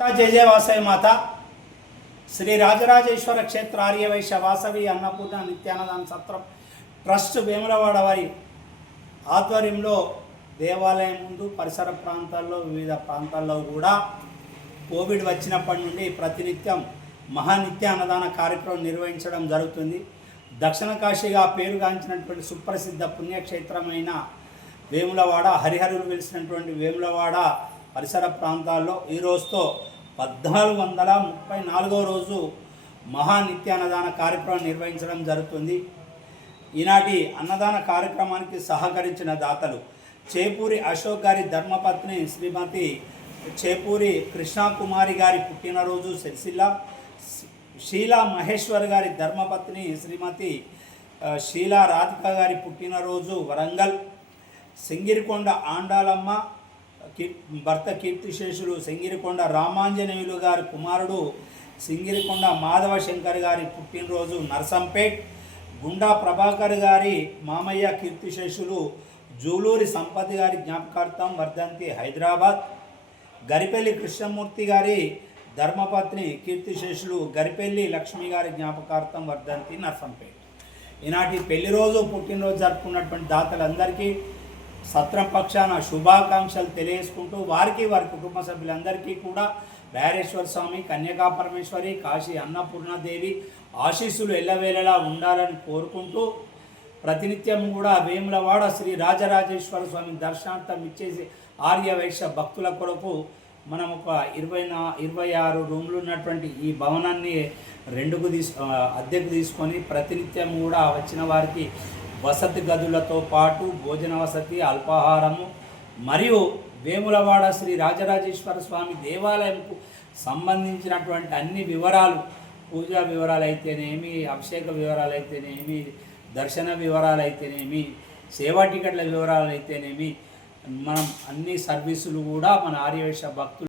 जय जय वासवी माता श्री राजराजेश्वर क्षेत्र आर्यवैश्य वासवी अन्नपूर्ण नित्यानदान सत्र ट्रस्ट वेमुलवाడ వారి ఆధ్వర్యంలో దేవాలయం ముందు పరిసర ప్రాంతాల్లో వివిధ ప్రాంతాల్లో కూడా కోవిడ్ వచ్చినప్పటి నుండి ప్రతినిత్యం మహానిత్య అన్నదాన కార్యక్రమం నిర్వహించడం జరుగుతుంది. దక్షిణ కాశీగా పేరుగాంచినటువంటి సుప్రసిద్ధ పుణ్యక్షేత్రమైన వేములవాడ హరిహరులు వెలిసినటువంటి వేములవాడ పరిసర ప్రాంతాల్లో ఈ రోజుతో 1434వ రోజు మహానిత్య అన్నదాన కార్యక్రమం నిర్వహించడం జరుగుతుంది. ఈనాటి అన్నదాన కార్యక్రమానికి సహకరించిన దాతలు చేపూరి అశోక్ గారి ధర్మపత్ని శ్రీమతి చేపూరి కృష్ణకుమారి గారి పుట్టినరోజు సిరిసిల్ల, షీలా మహేశ్వర్ గారి ధర్మపత్ని శ్రీమతి షీలా రాధిక గారి పుట్టినరోజు వరంగల్, సింగిరికొండ ఆండాలమ్మ భర్త కీర్తిశేషులు సింగిరికొండ రామాంజనేయులు గారి కుమారుడు సింగిరికొండ మాధవ శంకర్ గారి పుట్టినరోజు నర్సంపేట్, గుండా ప్రభాకర్ గారి మామయ్య కీర్తిశేషులు జూలూరి సంపత్ గారి జ్ఞాపకార్థం వర్ధంతి హైదరాబాద్, గరిపెల్లి కృష్ణమూర్తి గారి ధర్మపత్ని కీర్తిశేషులు గరిపెల్లి లక్ష్మి గారి జ్ఞాపకార్థం వర్ధంతి నర్సంపేట్. ఈనాటి పెళ్లి రోజు పుట్టినరోజు జరుపుకున్నటువంటి దాతలందరికీ సత్రం పక్షాన శుభాకాంక్షలు తెలియజేసుకుంటూ వారికి వారి కుటుంబ సభ్యులందరికీ కూడా బైరేశ్వర స్వామి, కన్యకా పరమేశ్వరి, కాశీ అన్నపూర్ణదేవి ఆశీస్సులు ఎల్లవేళలా ఉండాలని కోరుకుంటూ ప్రతినిత్యం కూడా వేములవాడ శ్రీ రాజరాజేశ్వర స్వామి దర్శనార్థం ఇచ్చేసి ఆర్యవైశ్య భక్తుల కొరకు మనం ఒక 26 రూమ్లు ఉన్నటువంటి ఈ భవనాన్ని అద్దెకు తీసుకొని ప్రతినిత్యం కూడా వచ్చిన వారికి వసతి గదులతో పాటు భోజన వసతి, అల్పాహారము మరియు వేములవాడ శ్రీ రాజరాజేశ్వర స్వామి దేవాలయంకు సంబంధించినటువంటి అన్ని వివరాలు, పూజా వివరాలు అయితేనేమి, అభిషేక వివరాలు అయితేనేమి, దర్శన వివరాలు అయితేనేమి, సేవా టికెట్ల వివరాలు అయితేనేమి, మనం అన్ని సర్వీసులు కూడా మన ఆర్యవైశ్య భక్తులు